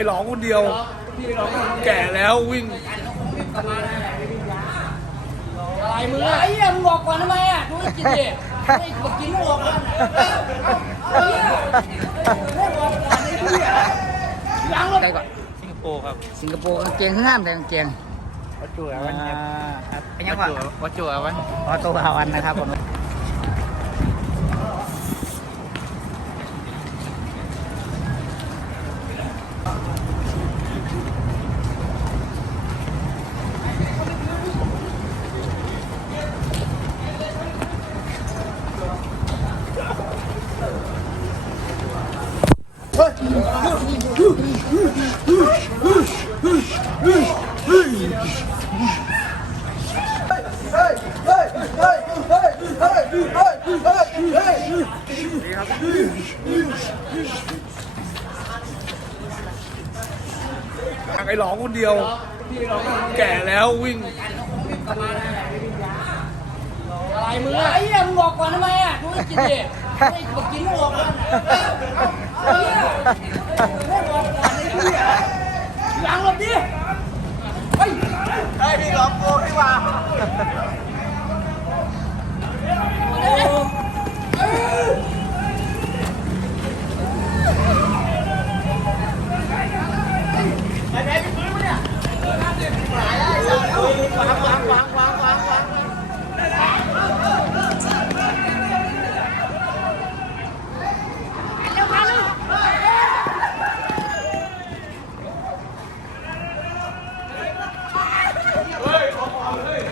ไอ้หลองคนเดียวแก่แล้ววิ่งอะไรมึงอะไอ้เหี้ยมึงบอกก่อนทำไมอ่ะดูให้กินดิไม่กิไม่บกกนหี้บอกก่นไอ้เหี้ยสิงคโปร์ครับสิงคโปร์เกงข้างห้ามแต่งเกงวัดจุ๋ววัดจุ๋วัดจุ๋ววันจุ๋ววัดจวัววัจวัดจุ๋ววัดจุ๋ววัดววัดจุ๋วัดจุไอ้หลองคนเดียวแก่แล้ววิ่งอะไรมึงอะไอ้ยังบอกก่อนทำไมอ่ะดูจริงดิไม่บอกกินหัวกันหยังหลบดิไอ้พี่หลอกโกให้ว่า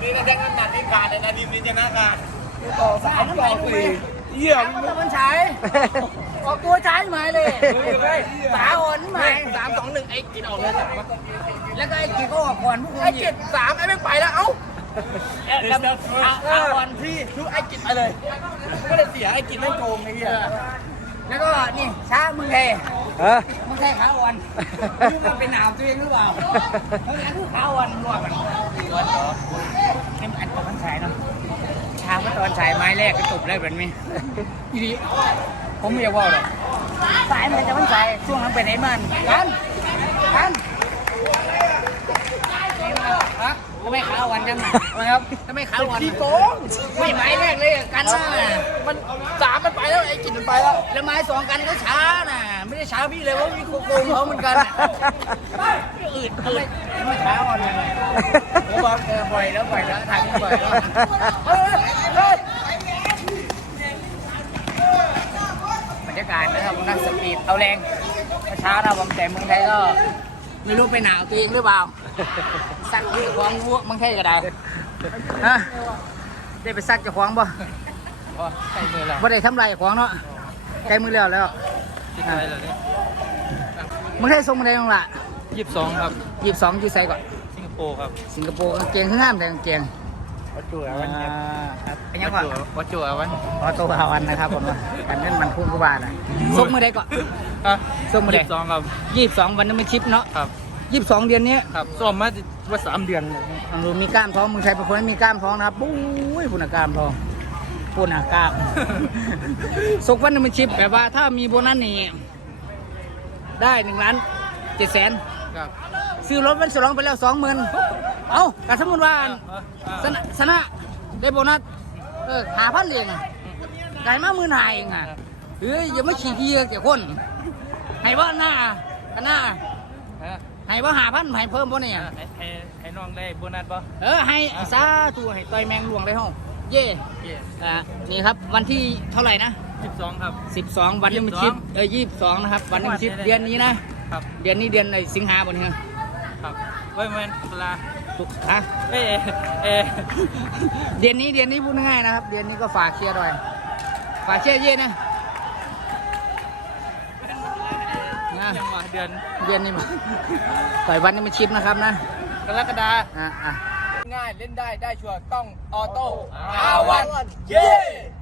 นี่นะแจ้งน้ำนักนี่ขาดเลยนะินี่ชนะขาดต่อสามต่อสี่เยียมมันออกตัวใช้ไหมเลยสาหอนไหมสามสองหนึ่งไอ้กินออกเลยแล้วก็ไอ้กินก็ออกก่อนพวกคุณไอ้เจ็ดสามไอ้ไม่ไปแล้วเอ้าเอาวันที่ทุกไอ้กินไปเลยก็เลยเสียไอ้กินไม่โกงไอ้เหี้ยแล้วก็นี่ช้ามือเทฮมือเทขาอ่อนมันเป็นหนาวตัวเองหรือเปล่าเพราะฉนั้นขาอ่อนรวมันเอ็มอัดตัวนชายเนาะช้าวมื่ตอนชายไม้แรกก็จบแล้วแบบนี้ยีดี ผมไม่อยากว่าหรอกสายมันจะมันชายช่วงนั้นไปไหนมันกันกันไม่ขาวันจังนะครับถ้า ไม่ขาวันทีโกงไม่ไม้แรกเลยกันน้มันสามมันไปแล้วไอ้กินมันไปแล้ว แล้วไม้สองกันก็ช้าน่ะไม่ได้ช้าพี่เลยว่ามีโกงเขาเหมือนกันอืดอลดไม่้าวันเลยผมบอกเบ่อยแล้วบ่อยแล้วถ่ายบ่อยแล้วบรรยากาศนะครับ นักสปีดเอาแรงช้าเราบอมแต่เมืองไทยก็ไม่รู้ไปหนาวตัวเองหรือเปล่า สักที่ห้องวัวมังเทศก็ได้ฮะ ได้ไปสักจะกห้องบ่ใกลมือแล้บ่ได้ทำลาย้องเนาะใกล้มือแล้วแล้วมังเทศทรงมาได้ยังละยี่สิบสองครับยี่สิบสองที่ใส่ก่อนสิงคโปร์ครับ สิงคโปร์เกียงข้างห้าแต่เกียงวันวจุวันยนวจุวันวันนะครับผมกันเล่นมันพุ่งกบาลนะซกมือได้ก่อนซกมือได้สองครับยี่สิบสองวันนั้นมันชิปเนาะครับยี่สิบสองเดือนนี้ครับ ซ้อมมาว่าสามเดือนเลยมีกล้ามท้องมึงใช้ประคนมีกล้ามท้องนะปุ้ยปุ่นกล้ามท้องปุ่นกล้ามซกวันนั้นมันชิป แบบว่า ถ้ามีโบนัสนี่ ได้หนึ่งล้านเจ็ดแสนซื้อรถเป็นสรองไปแล้วสองหมื่นเอากระสมุนวานสนะได้โบนัสเออหาพันเองได้มามือนายเองอ่ะเฮ้ยยังไม่ฉีเที่เกี่ยคน ให้ว่าหน้าหน้า ให้ว่าหาพันให้เพิ่มบ่เนี่ยให้น้องได้โบนัสบ่ เออ ให้ซาตัวให้ต่อยแมงลวงได้ห้อง เย่อ่านี่ครับวันที่เท่าไหร่นะสสิบองครับสสิบองวันนี้มันชิบเออยีนะครับ วันนี่ชิบเดือนนี้นะเดือนนี้เดือนในสิงหาบนนี้ครับเว้ยเมนตุลา ตุกฮะเอเอ เดือนนี้เดือนนี้พูดง่ายนะครับ เดือนนี้ก็ฝากเชียร์ด้วยฝากเชียร์เย็นนะเดือน เดือนนี้มาใส่วันนี้มาชิปนะครับนะกรกฎาคมง่าย เล่นได้ ได้ชัวร์ ต้อง ออโต้อาวันเย่